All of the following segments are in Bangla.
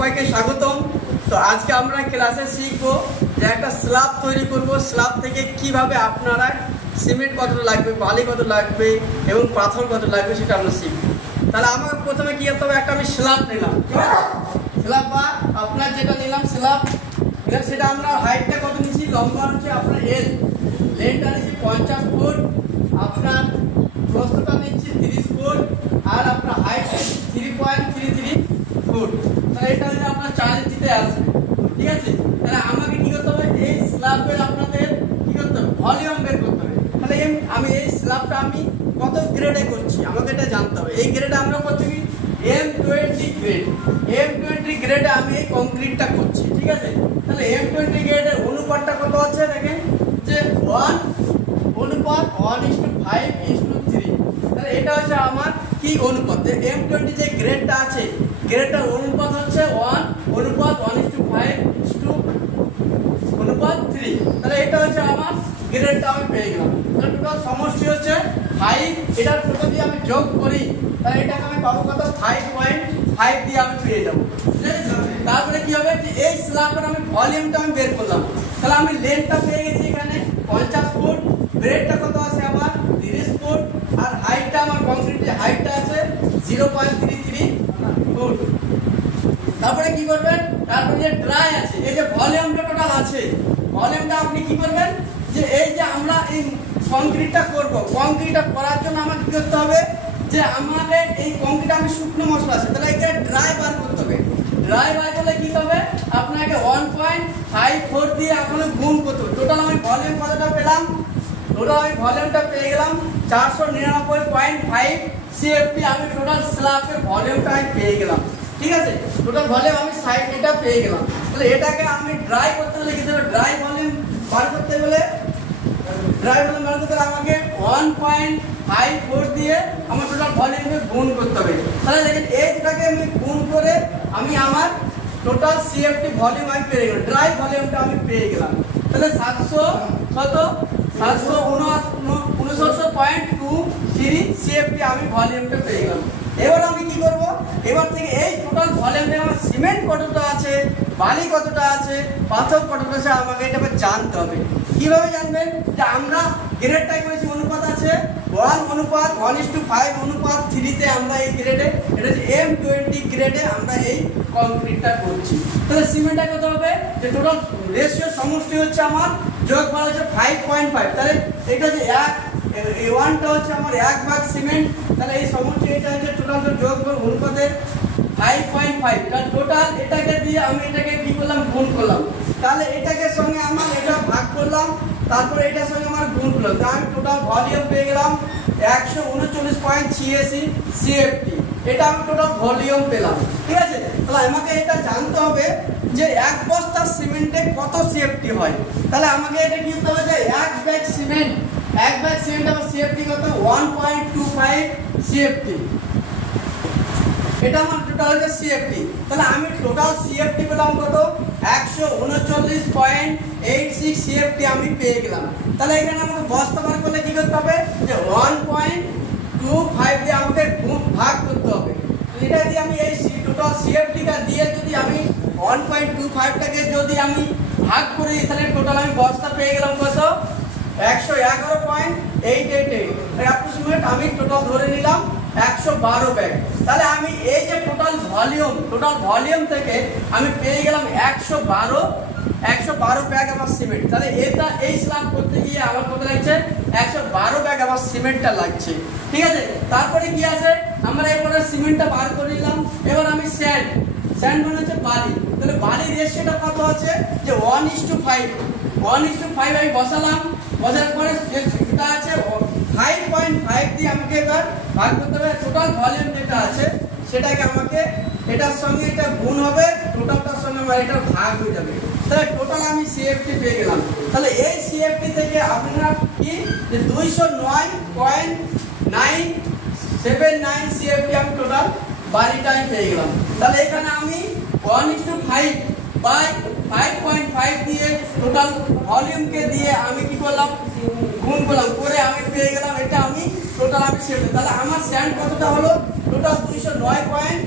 সবাইকে স্বাগতম। তো আজকে আমরা ক্লাসে শিখবো যে একটা স্ল্যাব তৈরি করব। স্ল্যাব থেকে কিভাবে আপনারা সিমেন্ট কতটা লাগবে, বালি কত লাগবে এবং পাথর কত লাগবে সেটা আমরা শিখবো। তাহলে আমার প্রথমে কি করতে হবে, একটা আমি স্ল্যাব নিলাম, ঠিক আছে? স্ল্যাব বা আপনার যেটা নিলাম স্ল্যাব, সেটা আমরা হাইটটা কত নিচ্ছি, লম্বা হচ্ছে আপনার এল, লেন্থটা নিচ্ছি 50 ফুট, আপনার প্রস্থটা নিচ্ছি 30 ফুট, আর আপনার হাইট 3.33 ফুট। তাহলে এটা হচ্ছে আপনার 4 ইঞ্চিতে আসবে, ঠিক আছে? তাহলে আমাকে কি করতে হবে, এই স্ল্যাবের আপনাদের কি করতে হবে, ভলিউম বের করতে হবে। তাহলে আমি এই স্ল্যাবটা আমি কত গ্রেডে করছি আমাকে এটা জানতে হবে। এই গ্রেডে আমরা করছি কি M20 গ্রেড। M20 গ্রেডে আমি এই কংক্রিটটা করছি, ঠিক আছে? তাহলে M20 গ্রেডের অনুপাতটা কত আছে দেখেন, যে 1 অনুপাত 1:5:3। তাহলে এটা হচ্ছে আমার কি অনুপাত, M20 যে গ্রেডটা আছে গ্রেডটার অনুপাত হচ্ছে 1 অনুপাত 1:5:3। তাহলে এটা হচ্ছে আমার গ্রেডটা আমি পেয়ে গেলাম। তাহলে টোটাল সমষ্টি হচ্ছে 5, এটার টোটাল দিয়ে আমি যোগ করি তাহলে এটাকে আমি পাবো কত, 5.5 দিয়ে আমি পেয়ে যাবো, ঠিক আছে? তারপরে কি হবে, যে এই স্ল্যাবের আমি ভলিউমটা আমি বের করলাম। তাহলে আমি লেন্থটা পেয়ে গেছি এখানে 50 ফুট, ব্রেডটা কত আছে আমার 30 ফুট, আর হাইটটা আমার কংক্রিটের হাইটটা আছে 0.33 ফুট। তারপরে কি করবেন, তারপরে যে ড্রাই আছে, এই যে ভলিউমটা টোটাল আছে, ভলিউমটা আপনি কি করবেন, যে এই যে আমরা এই কংক্রিটটা করব, কংক্রিটটা করার জন্য আমাকে কি করতে হবে, যে আমাদের এই কংক্রিট আমি শুকনো মশলা আছে, তাহলে এখানে ড্রাই বার করতে হবে। ড্রাই বার করলে কি হবে, আপনাকে 1.54 দিয়ে আপনাকে গুণ করতে হবে। টোটাল আমি ভলিউম কতটা পেলাম, টোটাল আমি ভলিউমটা পেয়ে গেলাম 499.5 সিএফটি। আমি টোটাল স্ল্যাবের ভলিউমটা আমি পেয়ে গেলাম, ঠিক আছে? টোটাল ভলিউম আমি সাইড এটা পেয়ে গেলাম। তাহলে এটাকে আমি ড্রাই করতে হলে কি দেব, ড্রাই ভলিউম বার করতে হলে আমাকে 1.54 দিয়ে আমার টোটাল ভলিউমকে গুণ করতে হবে। তাহলে দেখেন এই দুটাকে আমি গুণ করে আমি আমার টোটাল সিএফটি ভলিউম আমি পেয়ে গেলাম, ড্রাই ভলিউমটা আমি পেয়ে গেলাম। তাহলে 700 কত, 759.23 সিএফটি আমি ভলিউমটা পেয়ে গেলাম। এবার আমি কি করব, এবার থেকে এই টোটাল ভলিউম থেকে আমার সিমেন্ট কতটা আছে, বালি কতটা আছে, পাথর কতটা আছে আমাকে এটা জানতে হবে। কিভাবে জানবেন, যে আমরা গ্রেডটাই করেছি, অনুপাত আছে 1 অনুপাত 1:5:3 তে আমরা এই গ্রেডে, এটা হচ্ছে M20 গ্রেডে আমরা এই কংক্রিটটা করছি। তাহলে সিমেন্টটা কত হবে, যে টোটাল রেশিও সমষ্টি হচ্ছে আমার যোগফল হচ্ছে 5.5। তাহলে এটা যে 1টা হচ্ছে আমার 1 ভাগ সিমেন্ট, তাহলে এই সমষ্টি এটা হচ্ছে টোটাল যোগফল অনুপাতের 5.5। তাহলে টোটাল এটাকে দিয়ে আমি এটাকে কি করলাম, গুণ করলাম। তাহলে এটাকে সঙ্গে আমার এটা ভাগ করলাম, তারপরে এটার সঙ্গে আমার গুণ করলাম, তাহলে আমি টোটাল ভলিউম পেয়ে গেলাম 139.86 সিএফটি। এটা আমি টোটাল ভলিউম পেলাম, ঠিক আছে? তাহলে আমাকে এটা জানতে হবে যে এক বস্তা সিমেন্টে কত সিএফটি হয়। তাহলে আমাকে এটা কি করতে হবে, যে এক ব্যাগ সিমেন্ট আমার সিএফটি কত, 1.25 সিএফটি। এটা আমার টোটাল হচ্ছে সিএফটি। তাহলে আমি টোটাল সিএফটি পেলাম কত, 139.86 সিএফটি আমি পেয়ে গেলাম। তাহলে এখানে আমাকে বস্তা বার করলে কি করতে হবে, যে 1.25 দিয়ে আমাকে ভাগ করতে হবে। এটা দিয়ে আমি এই টোটাল সিএফটিটা দিয়ে যদি আমি 1.25টাকে যদি আমি ভাগ করি, তাহলে টোটাল আমি বস্তা পেয়ে গেলাম কত, 111.888। অ্যাপ্রক্সিমেট আমি টোটাল ধরে নিলাম 112 ব্যাগ। তাহলে আমি এই যে টোটাল ভলিউম থেকে আমি পেয়ে গেলাম 112 ব্যাগ আমার সিমেন্ট। তাহলে এটা এই স্ল্যাব করতে গিয়ে আমার কত লাগছে, 112 ব্যাগ আমার সিমেন্টটা লাগছে, ঠিক আছে? তারপরে কি আছে, আমরা এরপরে সিমেন্টটা বার করে নিলাম। এবার আমি স্যান্ড মানে হচ্ছে বালি। তাহলে বালির রেশিওটা কত আছে, যে 1:5 আমি বসালাম। বসার পরে যেটা আছে 5.5 দিয়ে আমাকে এবার ভাগ করতে হবে। টোটাল ভলিউম যেটা আছে সেটাকে আমাকে এটার সঙ্গে এটা গুণ হবে, টোটালটার সঙ্গে আমার এটা ভাগ হয়ে যাবে। তাহলে টোটাল আমি সিএফটি পেয়ে গেলাম। তাহলে এই সিএফটি থেকে আপনারা কি, যে 209.979 সিএফটি আমি টোটাল বালিটা আমি পেয়ে গেলাম। তাহলে এখানে আমি 1:5/5.5 দিয়ে টোটাল ভলিউমকে দিয়ে আমি কি করলাম, গুণ করলাম, করে আমি পেয়ে গেলাম এটা আমি টোটাল আমি সেট। তাহলে আমার স্যান্ড কতটা হলো, টোটাল 209.979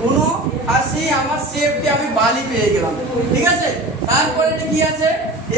79 আমার সিএফটি আমি বালি পেয়ে গেলাম। ঠিক আছে, তারপরে এটা কি আছে,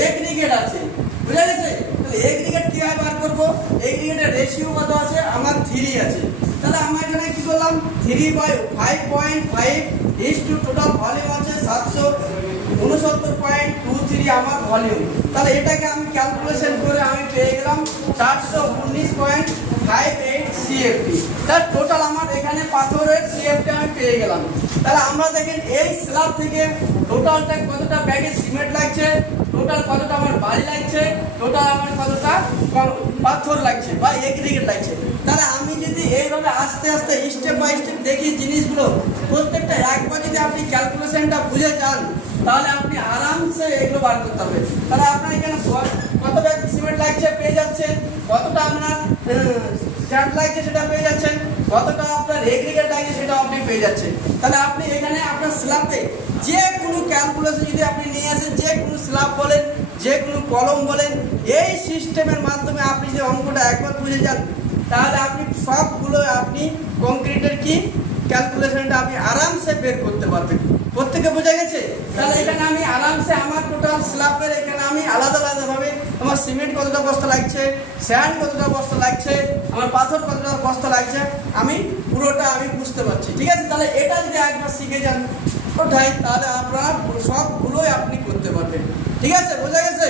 এগ্রিগেট আছে, বুঝা গেছে। তাহলে এগ্রিগেট কিভাবে বার করবো, এগ্রিগেটের রেশিও কত আছে, আমার 3 আছে। তাহলে আমরা এখানে কি করলাম, 3/5.5 ইজ টু টোটাল ভলিউম আছে 769.23 আমার ভলিউম। তাহলে এটাকে আমি ক্যালকুলেশন করে আমি পেয়ে গেলাম 419.58 সিএফটি। তার টোটাল আমার এখানে পাথরের সিএফটি আমি পেয়ে গেলাম। তাহলে আমরা দেখেন এই স্ল্যাব থেকে টোটালটা কতটা ব্যাগে সিমেন্ট লাগছে, টোটাল কতটা আমার বালি লাগছে, টোটাল আমার কতটা পাথর লাগছে বা এগ্রিগেট লাগছে। তাহলে আমি যদি এইভাবে আস্তে আস্তে স্টেপ বাই স্টেপ দেখি জিনিসগুলো প্রত্যেকটা একবার যদি আপনি ক্যালকুলেশনটা বুঝে যান তাহলে আপনি আরামসে এগুলো বার করতে হবে। তাহলে আপনার এখানে কত ব্যাগ সিমেন্ট লাগছে পেয়ে যাচ্ছেন, কতটা আপনার স্যান্ড লাগছে সেটা পেয়ে যাচ্ছেন, কতটা আপনার এগ্রিগেট লাগছে সেটা আপনি পেয়ে যাচ্ছেন। তাহলে আপনি এখানে আপনার স্ল্যাবে যে কোনো ক্যালকুলেশন যদি আপনি নিয়ে আসেন, যে কোনো স্ল্যাব বলেন, যে কোনো কলম বলেন, এই সিস্টেমের মাধ্যমে আপনি যে অঙ্কটা একবার বুঝে যান তাহলে আপনি সবগুলো আপনি কংক্রিটের কি ক্যালকুলেশনটা আপনি আরামসে বের করতে পারবেন। প্রত্যেকে বোঝা গেছে। তাহলে এখানে আমি আরামসে আমার টোটাল স্ল্যাবের এখানে আমি আলাদা আলাদাভাবে আমার সিমেন্ট কতটা বস্তা লাগছে, স্যান্ড কতটা বস্তা লাগছে, আমার পাথর কতটা বস্তা লাগছে, আমি পুরোটা আমি বুঝতে পারছি। ঠিক আছে, তাহলে এটা যদি একবার শিখে যান ওটাই তাহলে আপনারা সবগুলোই আপনি করতে পারবেন। ঠিক আছে, বোঝা গেছে।